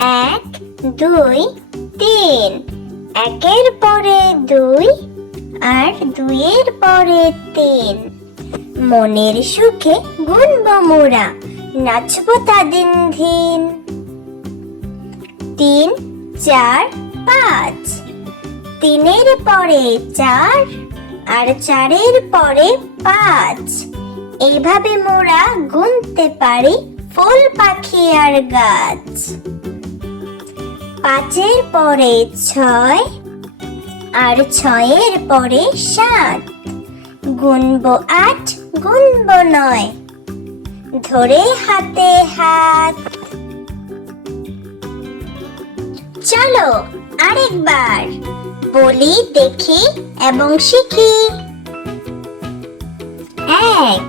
এক, দুই, তিন। একের পরে দুই আর দুইয়ের পরে তিন। মনের সুখে গুনব মোরা, নাচবো তাদিন দিন। তিন, চার, পাঁচ। তিনের পরে চার আর চারের পরে পাঁচ। এইভাবে মোরা গুনতে পারি ফুল পাখি আর গাছ। পাঁচের পরে ছয় আর ছয়ের পরে সাত। গুনবো আট, গুনবো নয়। ধরে হাতে হাত। চলো আরেকবার। বলি, দেখি এবং শিখি। এক,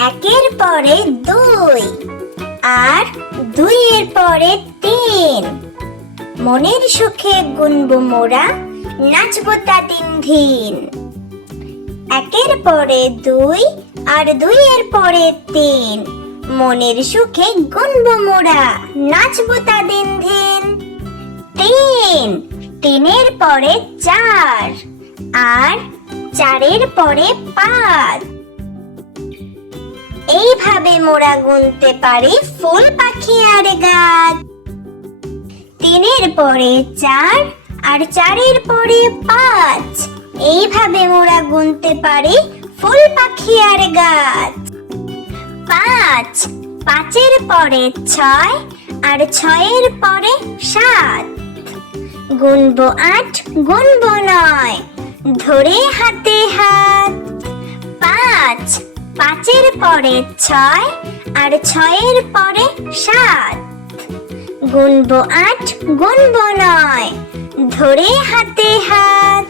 একের পরে দুই আর দুইয়ের পরে তিন। মনের সুখে গুনবো মোরা, নাচবো তা তিন দিন। একের পরে দুই, আর দুইয়ের পরে তিন। মনের সুখে গুনবো মোরা, নাচবো তা দিন দিন। তিন, তিনের পরে চার, আর চারের পরে পাঁচ। এইভাবে মোরা গুনতে পারি ফুল পাখি আর গাছ। তিনের পরে চার আর চারের পরে পাঁচ। এইভাবে ওরা গুনতে পারে ফুল পাখি আর গাছ। পাঁচ, পাঁচের পরে ছয় আর ছয়ের পরে সাত। গুনবো আট, গুনবো নয়, ধরে হাতে হাত। পাঁচ, পাঁচের পরে ছয় আর ছয়ের পরে সাত। গুনবো আজ গুনবো নয়। ধরে হাতে হাত।